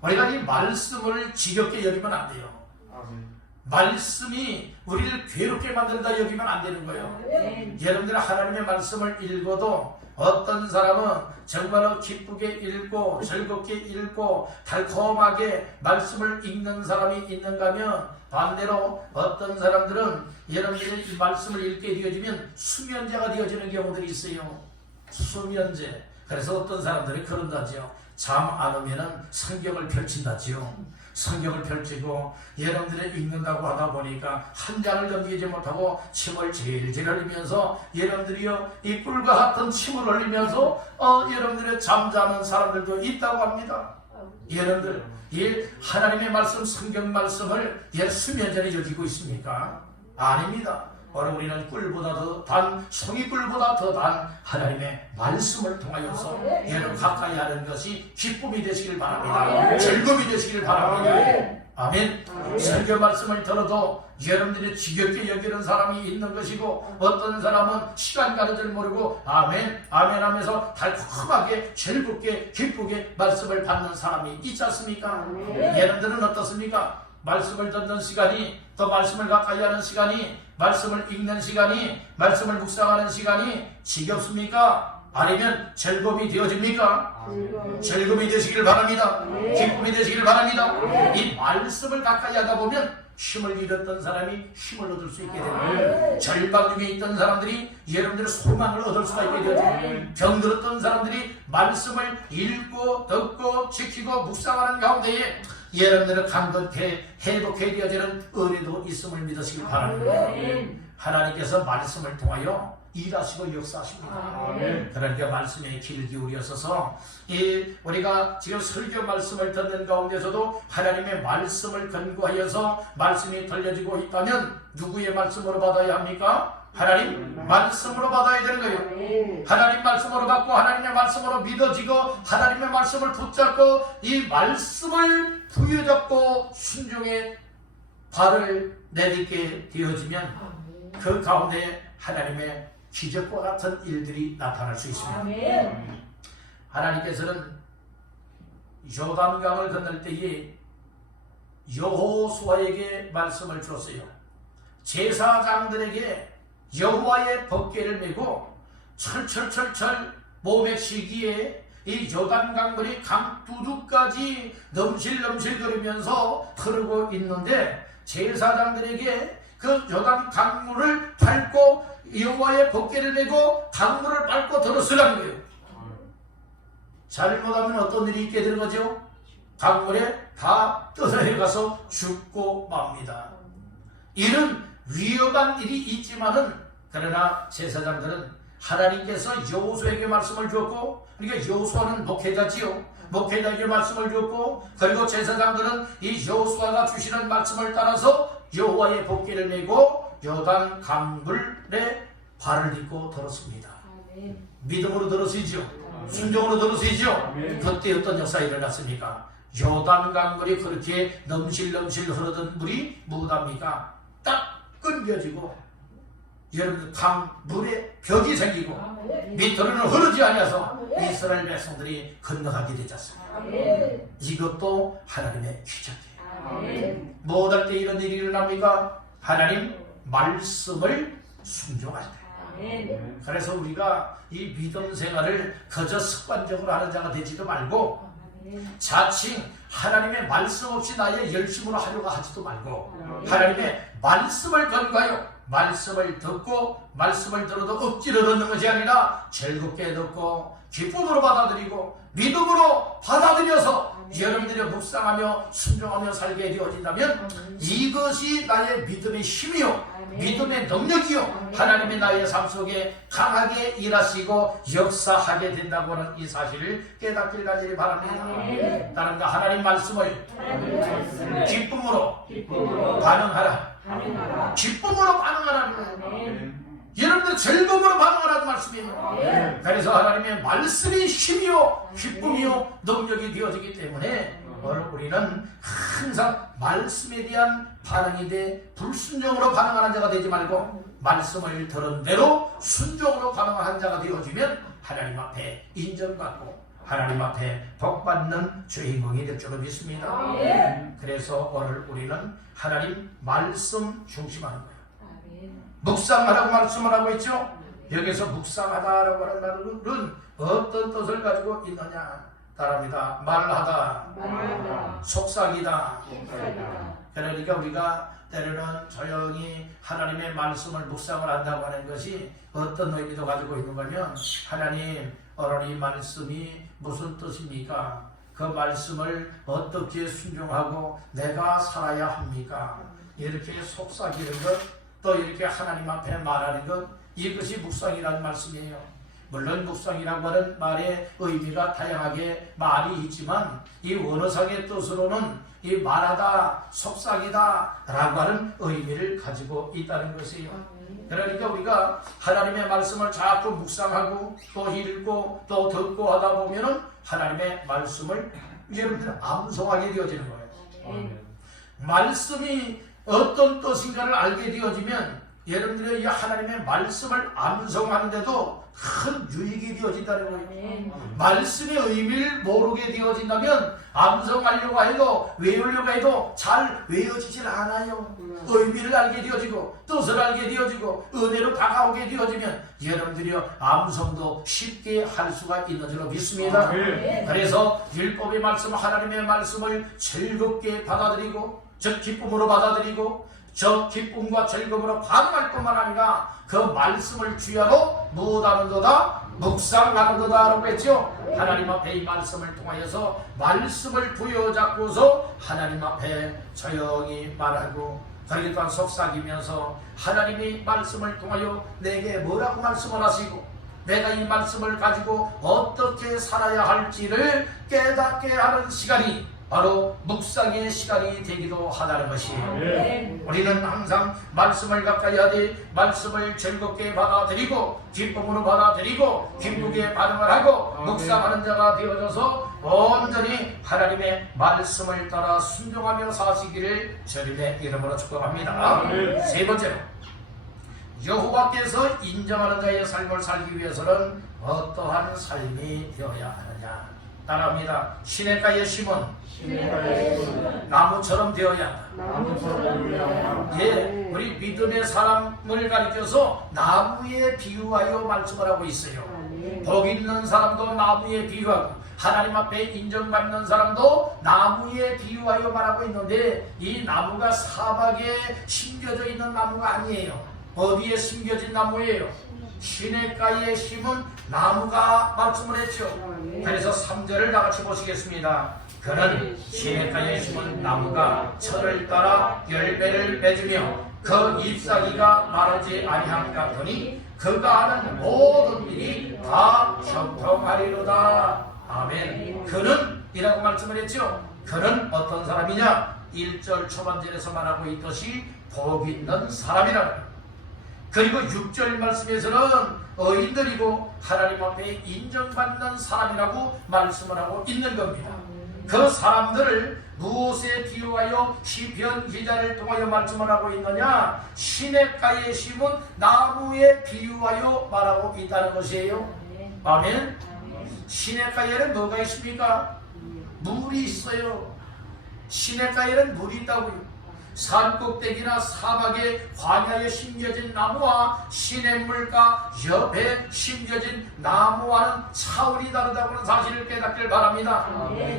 우리가 이 말씀을 지겹게 여기면 안 돼요. 말씀이 우리를 괴롭게 만든다 여기면 안 되는 거예요. 여러분들 하나님의 말씀을 읽어도 어떤 사람은 정말로 기쁘게 읽고 즐겁게 읽고 달콤하게 말씀을 읽는 사람이 있는가 하면 반대로 어떤 사람들은 여러분들이 이 말씀을 읽게 되어지면 수면제가 되어지는 경우들이 있어요. 수면제. 그래서 어떤 사람들이 그런다지요. 잠 안 오면은 성경을 펼친다지요. 성경을 펼치고 여러분들이 읽는다고 하다 보니까 한 장을 넘기지 못하고 침을 질질 흘리면서 여러분들이요 이 꿀과 같은 침을 흘리면서 여러분들의 잠자는 사람들도 있다고 합니다. 여러분들 이 하나님의 말씀 성경 말씀을 수면제로 여기고 있습니까? 아닙니다. 오늘 우리는 꿀보다 더 단, 송이꿀보다 더 단 하나님의 말씀을 통하여서 여러분 가까이 하는 것이 기쁨이 되시길 바랍니다. 즐거움이 되시길 바랍니다. 아멘. 성경 말씀을 들어도 여러분들이 지겹게 여기는 사람이 있는 것이고 어떤 사람은 시간 가는 줄 모르고 아멘 아멘 하면서 달콤하게 즐겁게 기쁘게 말씀을 받는 사람이 있지 않습니까? 여러분들은 어떻습니까? 말씀을 듣는 시간이 또 말씀을 가까이 하는 시간이 말씀을 읽는 시간이 말씀을 묵상하는 시간이 지겹습니까? 아니면 즐거움이 되어집니까? 즐거움이 되시길 바랍니다. 기쁨이 되시길 바랍니다. 이 말씀을 가까이 하다 보면 힘을 잃었던 사람이 힘을 얻을 수 있게 되고 절망 중에 있던 사람들이 여러분들의 소망을 얻을 수가 있게 되고 병들었던 사람들이 말씀을 읽고 듣고 지키고 묵상하는 가운데에 여러분들은 강건케 회복해 되어지는 은혜도 있음을 믿으시길 바랍니다. 하나님께서 말씀을 통하여 일하시고 역사하십니다. 그러니까 말씀에 귀를 기울여서서 우리가 지금 설교 말씀을 듣는 가운데서도 하나님의 말씀을 근거하여서 말씀이 들려지고 있다면 누구의 말씀으로 받아야 합니까? 하나님 말씀으로 받아야 되는 거예요. 하나님 말씀으로 받고 하나님의 말씀으로 믿어지고 하나님의 말씀을 붙잡고 이 말씀을 부여잡고 순종의 발을 내딛게 되어지면 그 가운데 하나님의 기적과 같은 일들이 나타날 수 있습니다. 하나님께서는 요단강을 건널 때에 여호수아에게 말씀을 주었어요. 제사장들에게 여호와의 법궤를 메고 철철철철 몸의 시기에 이 요단강물이 강두둑까지 넘실넘실거리면서 흐르고 있는데 제사장들에게 그 요단강물을 밟고 여호와의 법궤를 메고 강물을 밟고 들어서라는 거예요. 잘못하면 어떤 일이 있게 되는 거죠? 강물에 다 떠내려가서 죽고 맙니다. 이런 위험한 일이 있지만은 그러나 제사장들은 하나님께서 여호수아에게 말씀을 주었고 그러니까 여호수아는 목회자지요. 목회자에게 말씀을 주었고 그리고 제사장들은 이 여호수아가 주시는 말씀을 따라서 여호와의 법궤를 메고 요단 강물에 발을 딛고 들었습니다. 믿음으로 들었으이죠. 순종으로 들었으이죠. 그때 어떤 역사가 일어났습니까? 요단 강물이 그렇게 넘실넘실 흐르던 물이 무엇합니까? 딱 끊겨지고 여러분들 강 물에 벽이 생기고 밑으로는 흐르지 않아서 이스라엘 백성들이 건너가게 되지 않습니까? 이것도 하나님의 기적이에요. 무엇할 때 이런 일이 일어납니까? 하나님 말씀을 순종할 때. 그래서 우리가 이 믿음 생활을 그저 습관적으로 하는 자가 되지도 말고 자칭 하나님의 말씀 없이 나의 열심으로 하려고 하지도 말고 하나님의 말씀을 건가요? 말씀을 듣고 말씀을 들어도 억지로 듣는 것이 아니라 즐겁게 듣고 기쁨으로 받아들이고 믿음으로 받아들여서 여러분들이 묵상하며 순종하며 살게 되어진다면 이것이 나의 믿음의 힘이요 믿음의 능력이요 하나님이 나의 삶 속에 강하게 일하시고 역사하게 된다고 하는 이 사실을 깨닫길 가지기 바랍니다. 다른 가 하나님 말씀을 기쁨으로 반응하라. 기쁨으로 반응하라는 여러분들 즐거움으로 반응하라는 말씀이에요. 그래서 하나님의 말씀이 힘이요 기쁨이요 능력이 되어지기 때문에 오늘 우리는 항상 말씀에 대한 반응이 돼 불순종으로 반응하는 자가 되지 말고 말씀을 들은 대로 순종으로 반응하는 자가 되어지면 하나님 앞에 인정받고 하나님 앞에 복받는 주인공이 될 줄로 믿습니다. 그래서 오늘 우리는 하나님 말씀 중심하는 거예요. 묵상하라고 말씀을 하고 있죠. 여기서 묵상하다라고 하는 말은 어떤 뜻을 가지고 있느냐 따라합니다. 말하다, 속삭이다. 그러니까 우리가 때로는 조용히 하나님의 말씀을 묵상을 한다고 하는 것이 어떤 의미도 가지고 있는 거면 하나님 오늘 이 말씀이 무슨 뜻입니까? 그 말씀을 어떻게 순종하고 내가 살아야 합니까? 이렇게 속삭이는 것 또 이렇게 하나님 앞에 말하는 것 이것이 묵상이라는 말씀이에요. 물론 묵상이라고 하는 말의 의미가 다양하게 말이 있지만 이 원어상의 뜻으로는 이 말하다, 속삭이다 라고 하는 의미를 가지고 있다는 것이에요. 그러니까 우리가 하나님의 말씀을 자꾸 묵상하고 또 읽고 또 듣고 하다 보면은 하나님의 말씀을 여러분들 암송하게 되어지는 거예요. 말씀이 어떤 뜻인가를 알게 되어지면 여러분들의 이 하나님의 말씀을 암송하는데도 큰 유익이 되어진다는 거예요. 말씀의 의미를 모르게 되어진다면 암송하려고 해도 외우려고 해도 잘 외워지질 않아요. 의미를 알게 되어지고 뜻을 알게 되어지고 은혜로 다가오게 되어지면 여러분들이요 암송도 쉽게 할 수가 있는 줄로 믿습니다. 그래서 율법의 말씀 하나님의 말씀을 즐겁게 받아들이고 저 기쁨으로 받아들이고 저 기쁨과 즐거움으로 반응할 뿐만 아니라 그 말씀을 주야로 무엇하는 거다? 묵상하는 거다라고 했죠. 하나님 앞에 이 말씀을 통하여서 말씀을 부여잡고서 하나님 앞에 조용히 말하고 그러기 또한 속삭이면서 하나님이 말씀을 통하여 내게 뭐라고 말씀을 하시고 내가 이 말씀을 가지고 어떻게 살아야 할지를 깨닫게 하는 시간이 바로 묵상의 시간이 되기도 하다는 것이에요. 우리는 항상 말씀을 가까이 하되 말씀을 즐겁게 받아들이고 기쁨으로 받아들이고 기쁘게 반응을 하고 묵상하는 자가 되어져서 온전히 하나님의 말씀을 따라 순종하며 사시기를 주님의 이름으로 축복합니다. 세 번째로 여호와께서 인정하는 자의 삶을 살기 위해서는 어떠한 삶이 되어야 하느냐 따라합니다. 시냇가에 심은 나무처럼 되어야 한다. 예, 우리 믿음의 사람을 가리켜서 나무에 비유하여 말씀을 하고 있어요. 복 있는 사람도 나무에 비유하고 하나님 앞에 인정받는 사람도 나무에 비유하여 말하고 있는데 이 나무가 사막에 심겨져 있는 나무가 아니에요. 어디에 심겨진 나무예요? 시냇가에 심은 나무가 말씀을 했죠. 그래서 3절을 다같이 보시겠습니다. 그는 시냇가에 심은 나무가 철을 따라 열매를 맺으며 그 잎사귀가 마르지 아니함 같으니 그가 하는 모든 일이 다 형통하리로다. 아멘. 그는 이라고 말씀을 했죠. 그는 어떤 사람이냐? 1절 초반절에서 말하고 있듯이 복 있는 사람이라고. 그리고 6절 말씀에서는 의인들이고 하나님 앞에 인정받는 사람이라고 말씀을 하고 있는 겁니다. 그 사람들을 무엇에 비유하여 시편 기자를 통하여 말씀을 하고 있느냐? 시냇가에 심은 나무에 비유하여 말하고 있다는 것이에요. 아멘. 시냇가에는 뭐가 있습니까? 물이 있어요. 시냇가에는 물이 있다고요. 산꼭대기나 사막의 광야에 심겨진 나무와 시냇물가 옆에 심겨진 나무와는 차원이 다르다고는 사실을 깨닫길 바랍니다.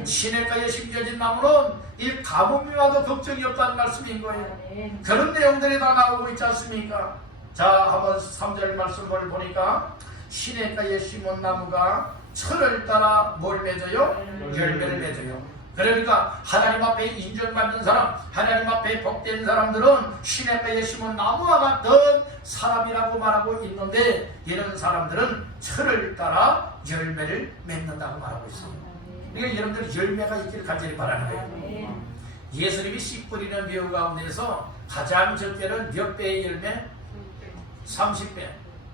시냇가에 심겨진 나무는 이 가뭄이 와도 걱정이 없다는 말씀인 거예요. 그런 내용들이 다 나오고 있지 않습니까? 자, 한번 3절 말씀을 보니까 시냇가에 심은 나무가 철을 따라 뭘 맺어요? 열매를 맺어요. 그러니까 하나님 앞에 인정받는 사람, 하나님 앞에 복된 사람들은 시냇가에 심은 나무와 같은 사람이라고 말하고 있는데, 이런 사람들은 철을 따라 열매를 맺는다고 말하고 있어요. 그러니까 여러분들 열매가 있기를 간절히 바라는 거예요. 예수님이 씨 뿌리는 묘 가운데서 가장 적게는 몇 배의 열매? 30배.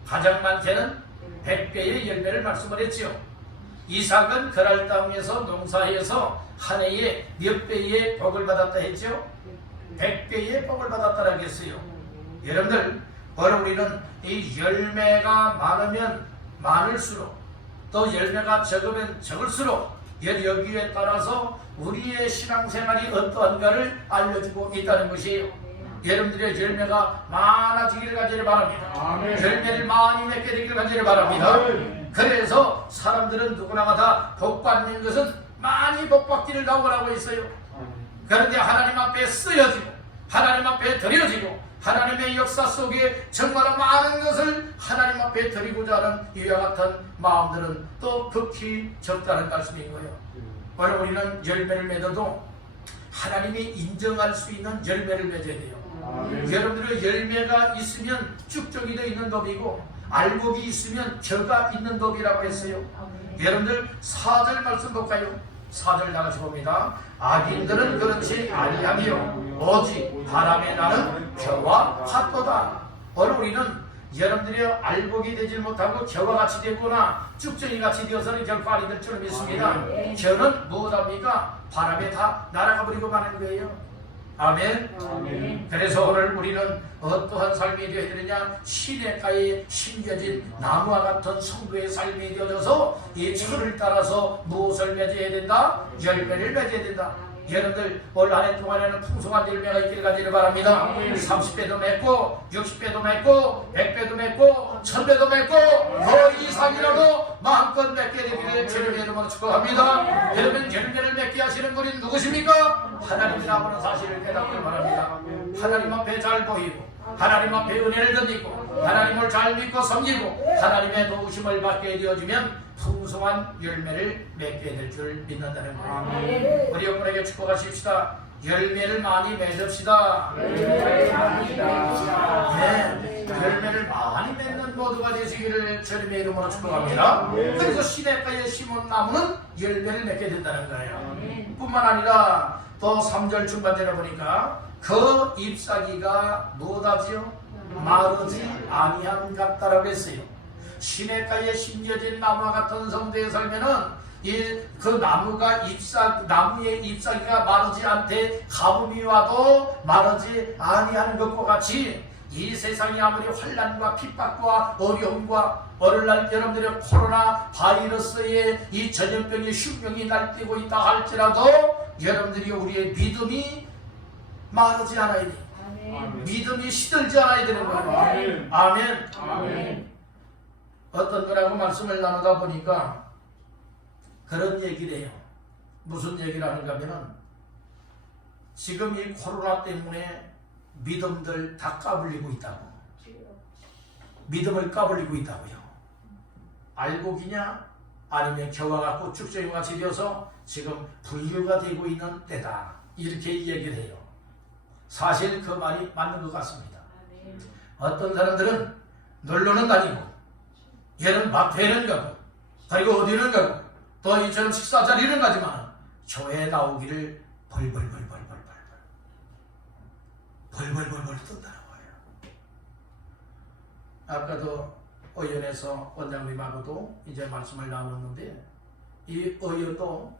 가장 많게는 100배의 열매를 말씀을 했죠. 이삭은 그랄 땅에서 농사해서 한 해에 몇 배의 복을 받았다 했죠? 100배의 복을 받았다라고 했어요. 여러분들, 바로 우리는 이 열매가 많으면 많을수록, 또 열매가 적으면 적을수록 여기에 따라서 우리의 신앙생활이 어떠한가를 알려주고 있다는 것이에요. 여러분들의 열매가 많아지기를 간절히 바랍니다. 열매를 많이 맺게 되기를 간절히 바랍니다. 그래서 사람들은 누구나 다 복받는 것은 많이 복받기를 각오하고 있어요. 그런데 하나님 앞에 쓰여지고 하나님 앞에 드려지고 하나님의 역사 속에 정말 많은 것을 하나님 앞에 드리고자 하는 이와 같은 마음들은 또 극히 적다는 말씀인 거예요. 바로 우리는 열매를 맺어도 하나님이 인정할 수 있는 열매를 맺어야 돼요. 여러분들의 열매가 있으면 쭉쭉이 되어 있는 법이고, 알곡이 있으면 겨가 있는 법이라고 했어요. 여러분들 4절 말씀 볼까요? 4절 나가시 봅니다. 악인들은 그렇지 아니하며 오직 바람에 나는 겨와 같도다. 바로 우리는 여러분들이 알곡이 되지 못하고 겨와 같이 되거나 쭉정이 같이 되어서는 결코 아니 될 줄 믿습니다. 겨는 무엇합니까? 바람에 다 날아가 버리고 마는 거예요. 아멘. 그래서 오늘 우리는 어떠한 삶이 되어야 되느냐? 시냇가에 심겨진 나무와 같은 성도의 삶이 되어져서 이 철을 따라서 무엇을 맺어야 된다? 열매를 맺어야 된다. 여러분들 올 한 해 동안에는 풍성한 열매가 있기를 간절히 바랍니다. 30배도 맺고 60배도 맺고 100배도 맺고 1000배도 맺고 더 이상이라도 마음껏 맺게 되기를 주님의 이름으로 축복합니다. 여러분, 열매를 맺게 하시는 분이 누구십니까? 하나님이라고 하는 사실을 깨닫길 바랍니다. 하나님 앞에 잘 보이고 하나님 앞에 은혜를 던지고 하나님을 잘 믿고 섬기고 하나님의 도우심을 받게 되어지면 풍성한 열매를 맺게 될 줄 믿는다는 거예요. 우리 여러분에게 축복하십시다. 열매를 많이 맺읍시다. 네, 열매를 많이 맺는 모두가 되시기를 주님의 이름으로 축복합니다. 그래서 시냇가에 심은 나무는 열매를 맺게 된다는 거예요. 뿐만 아니라 또 3절 중반절에 보니까 그 잎사귀가 무엇하지요? 마르지 아니함 같다라고 했어요. 시냇가에 심겨진 나무와 같은 성도의 삶에는 그 나무의 잎사귀가 마르지 않되 가뭄이 와도 마르지 아니하는 것과 같이 이 세상이 아무리 환난과 핍박과 어려움과 오늘날 여러분들의 코로나 바이러스의 이 전염병의 흉병이 날뛰고 있다 할지라도 여러분들이 우리의 믿음이 마르지 않아야 돼. 믿음이 시들지 않아야 되는 거예요. 아멘. 어떤 거라고 말씀을 나누다 보니까 그런 얘기를 해요. 무슨 얘기를 하는가 하면은 지금 이 코로나 때문에 믿음들 다 까불리고 있다고. 믿음을 까불리고 있다고요. 알곡이냐 아니면 겨와 같고 쭉정이와 같이 되어서 지금 분류가 되고 있는 때다. 이렇게 얘기를 해요. 사실 그 말이 맞는 것 같습니다. 어떤 사람들은 놀러는 다니고 얘는 마트에는 가고 그리고 어디는 가고 또 이처럼 식사 자리는 가지만 교회에 나오기를 벌벌벌 뜬다는 거예요. 아까도 의원에서 원장님하고도 이제 말씀을 나눴는데 이 의원도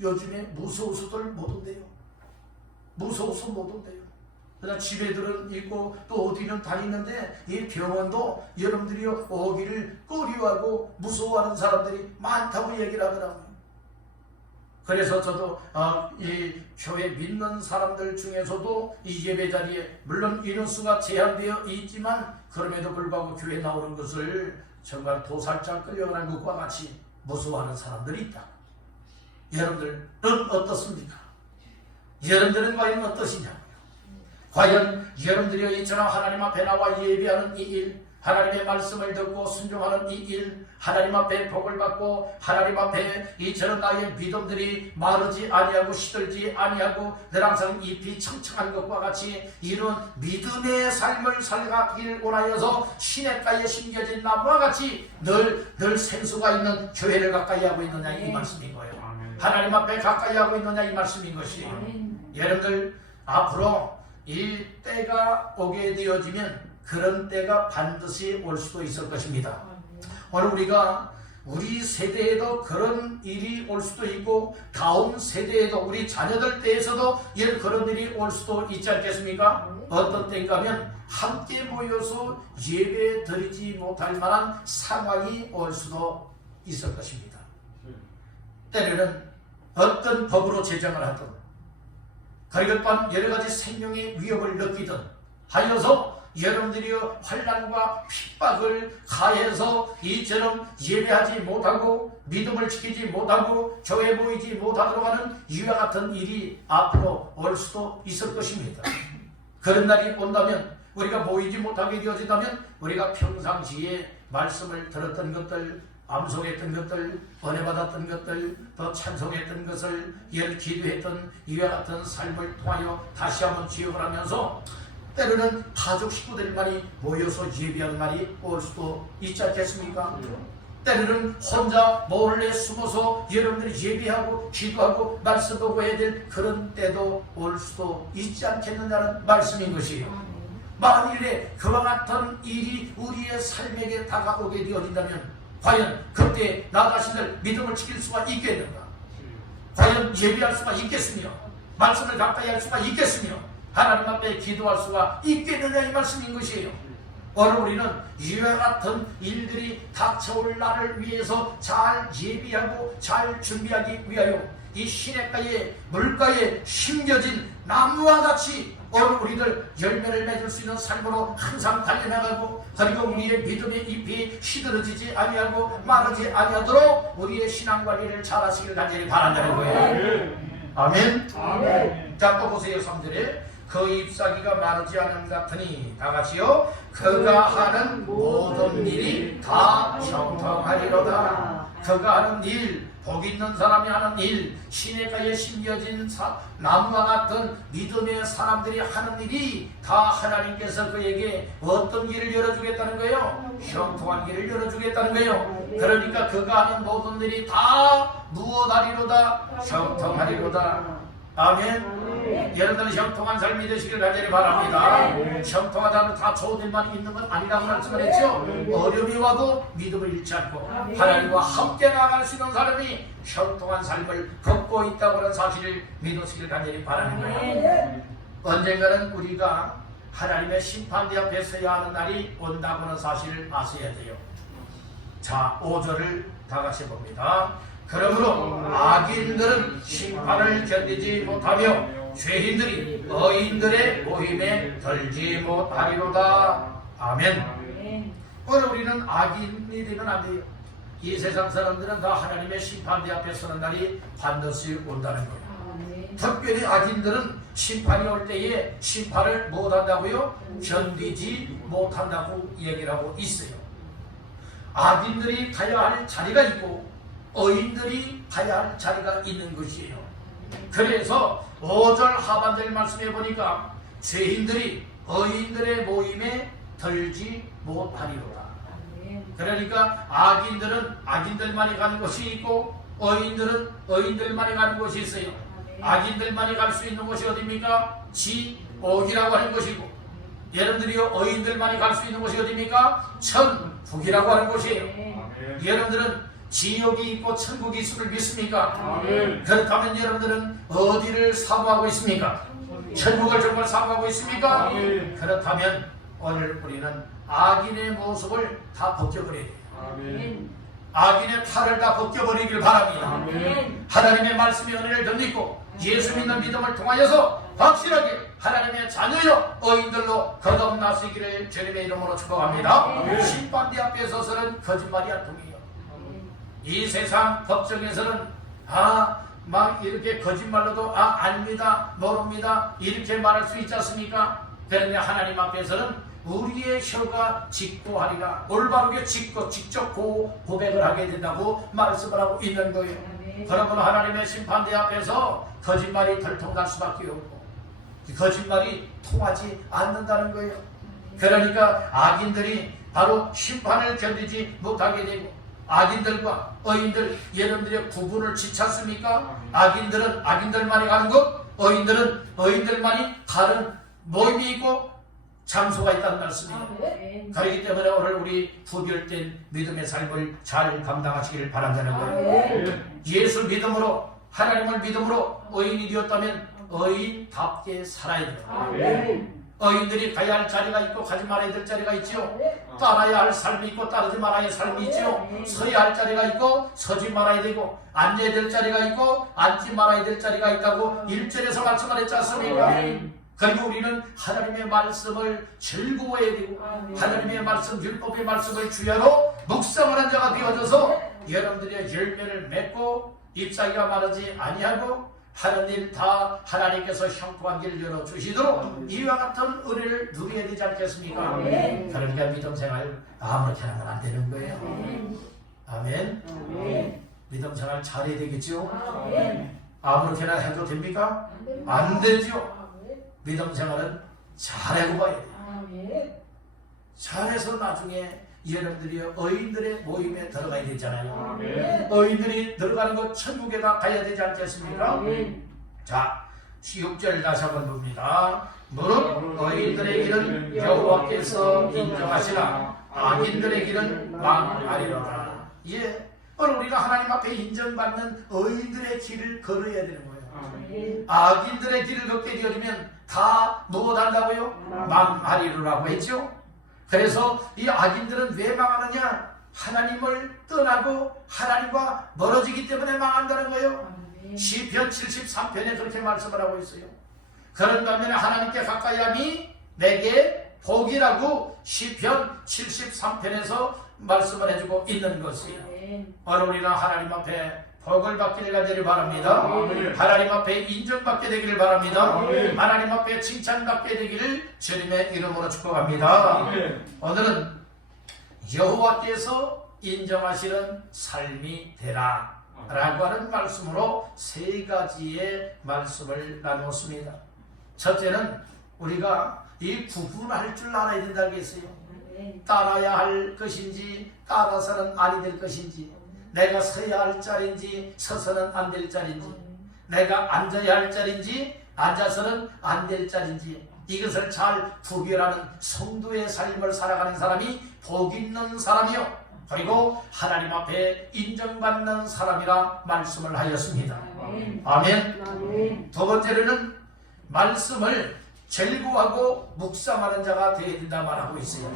요즘에 무서워서들 못 온대요. 무서워서 못 온대요. 그냥 집에들은 있고 또 어디는 다니는데 이 병원도 여러분들이 오기를 꺼려하고 무서워하는 사람들이 많다고 얘기를 하더라고요. 그래서 저도 이 교회 믿는 사람들 중에서도 이 예배 자리에 물론 인원수가 제한되어 있지만 그럼에도 불구하고 교회 나오는 것을 정말 도살짝 끌려가는 것과 같이 무서워하는 사람들이 있다. 여러분들은 어떻습니까? 여러분들은 과연 어떠시냐고요? 과연 여러분들이 이처럼 하나님 앞에 나와 예배하는 이 일, 하나님의 말씀을 듣고 순종하는 이 일, 하나님 앞에 복을 받고 하나님 앞에 이처럼 나의 믿음들이 마르지 아니하고 시들지 아니하고 늘 항상 잎이 청청한 것과 같이 이런 믿음의 삶을 살아가길 원하여서 시냇가에 심겨진 나무와 같이 늘 생수가 있는 교회를 가까이 하고 있느냐 이 말씀인 거예요. 하나님 앞에 가까이 하고 있느냐 이 말씀인 것이에요. 여러분들 앞으로 이 때가 오게 되어지면 그런 때가 반드시 올 수도 있을 것입니다. 오늘 우리가 우리 세대에도 그런 일이 올 수도 있고 다음 세대에도 우리 자녀들 때에서도 그런 일이 올 수도 있지 않겠습니까? 어떤 때인가 하면 함께 모여서 예배 드리지 못할 만한 상황이 올 수도 있을 것입니다. 때로는 어떤 법으로 제정을 하든 그리고 또한 여러가지 생명의 위협을 느끼든 하여서 여러분들이 환난과 핍박을 가해서 이처럼 예배하지 못하고 믿음을 지키지 못하고 교회 모이지 못하도록 하는 이와 같은 일이 앞으로 올 수도 있을 것입니다. 그런 날이 온다면 우리가 모이지 못하게 되어진다면 우리가 평상시에 말씀을 들었던 것들 암송했던 것들, 은혜 받았던 것들, 또 찬송했던 것을 기도했던 이와 같은 삶을 통하여 다시 한번 기억을 하면서 때로는 가족 식구들만이 모여서 예배하는 날이 올 수도 있지 않겠습니까? 때로는 혼자 몰래 숨어서 여러분들이 예배하고 기도하고 말씀 보고 해야 될 그런 때도 올 수도 있지 않겠느냐는 말씀인 것이에요. 만일에 그와 같은 일이 우리의 삶에게 다가오게 되어진다면 과연 그때 나 자신을 믿음을 지킬 수가 있겠는가? 과연 예배할 수가 있겠으며 말씀을 가까이 할 수가 있겠으며 하나님 앞에 기도할 수가 있겠느냐 이 말씀인 것이에요. 오늘 우리는 이와 같은 일들이 닥쳐올 날을 위해서 잘 예비하고 잘 준비하기 위하여 이 시냇가에 물가에 심겨진 나무와 같이 오늘 우리들 열매를 맺을 수 있는 삶으로 항상 달려나가고 그리고 우리의 믿음의 잎이 시들어지지 아니하고 마르지 아니하도록 우리의 신앙관리를 잘하시길 간절히 바란다는 거예요. 아멘. 아멘. 자, 또 보세요. 3절에 그 잎사귀가 마르지 않음 같으니 다 같이요. 그가 하는 모든 일이 다 형통하리로다. 그가 하는 일, 복 있는 사람이 하는 일, 시냇가에 심겨진 나무와 같은 믿음의 사람들이 하는 일이 다 하나님께서 그에게 어떤 길을 열어주겠다는 거예요? 형통한 길을 열어주겠다는 거예요. 그러니까 그가 하는 모든 일이 다 무엇하리로다? 형통하리로다. 아멘. 여러분들은 형통한 삶이 되시길 간절히 바랍니다. 형통하다는 다 좋은 일만 있는 건 아니라고 말씀을 했죠. 어려움이 와도 믿음을 잃지 않고 하나님과 함께 나아갈 수 있는 사람이 형통한 삶을 걷고 있다고 하는 사실을 믿으시길 간절히 바라는 거예요. 언젠가는 우리가 하나님의 심판대 앞에 서야 하는 날이 온다고 하는 사실을 아셔야 돼요. 자, 5절을 다 같이 봅니다. 그러므로 악인들은 심판을 견디지 못하며 죄인들이 의인들의 모임에 들지 못하리로다. 아멘. 오늘 우리는 악인이 되면 안 돼요. 이 세상 사람들은 다 하나님의 심판대 앞에 서는 날이 반드시 온다는 거예요. 특별히 악인들은 심판이 올 때에 심판을 못한다고요? 견디지 못한다고 얘기를 하고 있어요. 악인들이 가야 할 자리가 있고 의인들이 가야 할 자리가 있는 것이에요. 그래서 5절 하반절 말씀해 보니까 죄인들이 의인들의 모임에 들지 못하리로다. 그러니까 악인들은 악인들만이 가는 곳이 있고 의인들은 의인들만이 가는 곳이 있어요. 악인들만이 갈 수 있는 곳이 어디입니까? 지옥이라고 하는 곳이고 여러분들이 어인들만이 갈 수 있는 곳이 어디입니까? 천국이라고 하는 곳이에요. 여러분들은 지옥이 있고 천국이 있음을 믿습니까? 그렇다면 여러분들은 어디를 사모하고 있습니까? 천국을 정말 사모하고 있습니까? 그렇다면 오늘 우리는 악인의 모습을 다 벗겨버려야 돼요. 악인의 탈을 다 벗겨버리길 바랍니다. 하나님의 말씀의 은혜를 덧입고 예수 믿는 믿음을 통하여서 확실하게 하나님의 자녀여 어인들로 거듭나시기를 주님의 이름으로 축복합니다. 심판대 앞에 서서는 거짓말이 안 통해요. 이 세상 법정에서는 막 이렇게 거짓말로도 아닙니다, 모릅니다 이렇게 말할 수 있지 않습니까? 그런데 하나님 앞에서는 우리의 혀가 직고하리라, 올바르게 직고 직접 고백을 하게 된다고 말씀을 하고 있는 거예요. 그러면 하나님의 심판대 앞에서 거짓말이 덜통날 수밖에 없고 거짓말이 통하지 않는다는 거예요. 그러니까 악인들이 바로 심판을 견디지 못하게 되고 악인들과 어인들, 여러분들의 구분을 짓지 않습니까? 악인들은 악인들만이 가는 곳, 어인들은 어인들만이 가는 모임이 있고 장소가 있다는 말씀이에요. 그렇기 때문에 오늘 우리 구별된 믿음의 삶을 잘 감당하시기를 바란다는 거예요. 예수 믿음으로, 하나님을 믿음으로 어인이 되었다면 어인답게 살아야 돼요. 어인들이 가야 할 자리가 있고 가지 말아야 될 자리가 있죠. 따라야 할 삶이 있고 따르지 말아야 할 삶이 있죠. 서야 할 자리가 있고 서지 말아야 되고 앉아야 될 자리가 있고 앉지 말아야 될 자리가 있다고 1절에서 말씀하셨지 않습니까? 그리고 우리는 하나님의 말씀을 즐거워해야 되고 하나님의 말씀, 율법의 말씀을 주야로 묵상하는 자가 되어져서 여러분들의 열매를 맺고 잎사귀가 마르지 아니하고 하는 일 다 하나님께서 형통한 길을 열어주시도록 이와 같은 은혜를 누려야 되지 않겠습니까? 그러니까 믿음 생활 아무렇게 하면 안 되는 거예요. 아멘. 믿음 생활 잘해야 되겠죠? 아무렇게나 해도 됩니까? 안 되죠. 믿음 생활은 잘하고 봐야 돼요. 잘해서 나중에 여러분들이 어인들의 모임에 들어가야 되잖아요. 어인들이 들어가는 것 천국에다 가야 되지 않겠습니까? 자, 6절 다시 한번 봅니다. 무릇 어인들의 길은 여호와께서 인정하시나 악인들의 길은 망하리로다. 오늘 우리가 하나님 앞에 인정받는 어인들의 길을 걸어야 되는 거예요. 악인들의 길을 걷게 되어지면 다 무엇한다고요? 망하리로라고 했죠. 그래서 이 악인들은 왜 망하느냐? 하나님을 떠나고 하나님과 멀어지기 때문에 망한다는 거예요. 시편 73편에 그렇게 말씀을 하고 있어요. 그런 반면에 하나님께 가까이함이 내게 복이라고 시편 73편에서 말씀을 해주고 있는 것이에요. 오늘 우리는 하나님 앞에 복을 받기를 간절히 바랍니다. 하나님 앞에 인정받게 되기를 바랍니다. 하나님 앞에 칭찬받게 되기를 주님의 이름으로 축복합니다. 오늘은 여호와께서 인정하시는 삶이 되라 라고 하는 말씀으로 세 가지의 말씀을 나누었습니다. 첫째는 우리가 이 구분할 줄 알아야 된다고 했어요. 따라야 할 것인지 따라서는 아니 될 것인지, 내가 서야 할 자리인지 서서는 안 될 자리인지, 내가 앉아야 할 자리인지 앉아서는 안 될 자리인지, 이것을 잘 구별하는 성도의 삶을 살아가는 사람이 복 있는 사람이요, 그리고 하나님 앞에 인정받는 사람이라 말씀을 하였습니다. 아멘. 두 번째로는 말씀을 즐거워하고 묵상하는 자가 되어야 된다 말하고 있어요.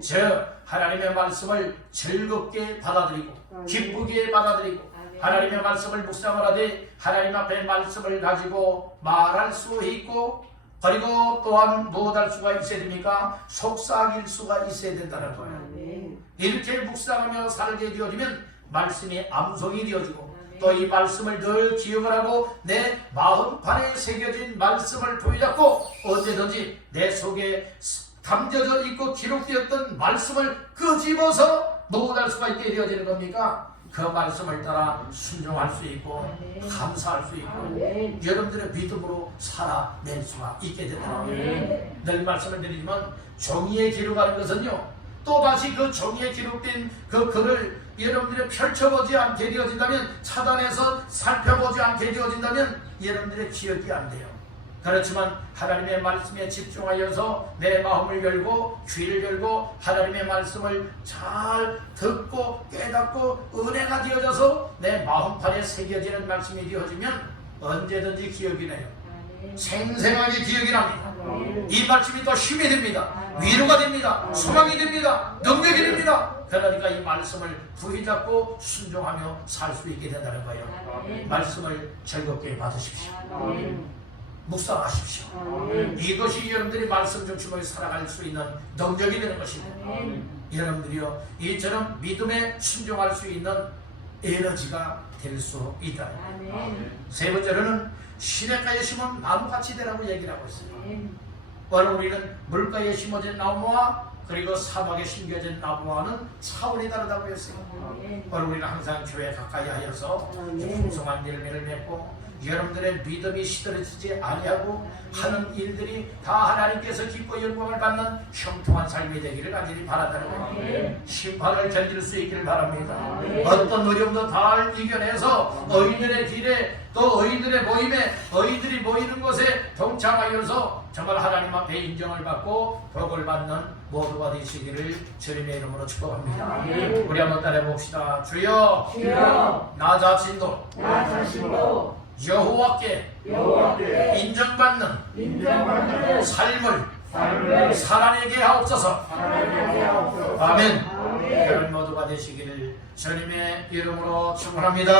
즉 하나님의 말씀을 즐겁게 받아들이고 기쁘게 받아들이고 하나님의 말씀을 묵상을 하되 하나님 앞에 말씀을 가지고 말할 수 있고, 그리고 또한 무엇할 수가 있어야 됩니까? 속삭일 수가 있어야 된다는 거예요. 이렇게 묵상하며 살게 되어지면 말씀이 암송이 되어지고 또 이 말씀을 늘 기억을 하고 내 마음판에 새겨진 말씀을 보여잡고 언제든지 내 속에 담겨져 있고 기록되었던 말씀을 끄집어서 무엇할 수가 있게 되어지는 겁니까? 그 말씀을 따라 순종할 수 있고 감사할 수 있고 여러분들의 믿음으로 살아낼 수가 있게 된다는 거예요. 늘 말씀을 드리지만 종이에 기록하는 것은요, 또다시 그 종이에 기록된 그 글을 여러분들이 펼쳐보지 않게 되어진다면, 차단해서 살펴보지 않게 되어진다면 여러분들의 기억이 안 돼요. 그렇지만 하나님의 말씀에 집중하여서 내 마음을 열고 귀를 열고 하나님의 말씀을 잘 듣고 깨닫고 은혜가 되어져서 내 마음판에 새겨지는 말씀이 되어지면 언제든지 기억이 나요. 생생하게 기억이 납니다. 이 말씀이 또 힘이 됩니다. 위로가 됩니다. 소망이 됩니다. 능력이 됩니다. 그러니까 이 말씀을 부여잡고 순종하며 살 수 있게 된다는 거예요. 말씀을 즐겁게 받으십시오. 묵상하십시오. 이것이 여러분들이 말씀 중심으로 살아갈 수 있는 능력이 되는 것입니다. 여러분들이요 이처럼 믿음에 순종할 수 있는 에너지가 될 수 있다. 세 번째로는 시냇가에 심은 나무같이 되라고 얘기를 하고 있어요. 바로 우리는 물가에 심어진 나무와 그리고 사막에 심겨진 나무와는 차원이 다르다고 했어요. 바로 우리는 항상 교회 가까이 하여서 풍성한 열매를 맺고 여러분들의 믿음이 시들어지지 아니하고 하는 일들이 다 하나님께서 기뻐 영광을 받는 형통한 삶이 되기를 간절히 바란다는 거예요. 심판을 견딜 수 있기를 바랍니다. 어떤 어려움도 다 이겨내서 의인들의 길에 또 의인들의 모임에 의인들이 모이는 곳에 동참하여서 정말 하나님 앞에 인정을 받고 복을 받는 모두가 되시기를 주님의 이름으로 축복합니다. 우리 한번 따라해 봅시다. 주여, 나 자신도 여호와께 인정받는 삶을 살아내게 하옵소서. 아멘. 여러분 모두가 되시기를 주님의 이름으로 축원합니다.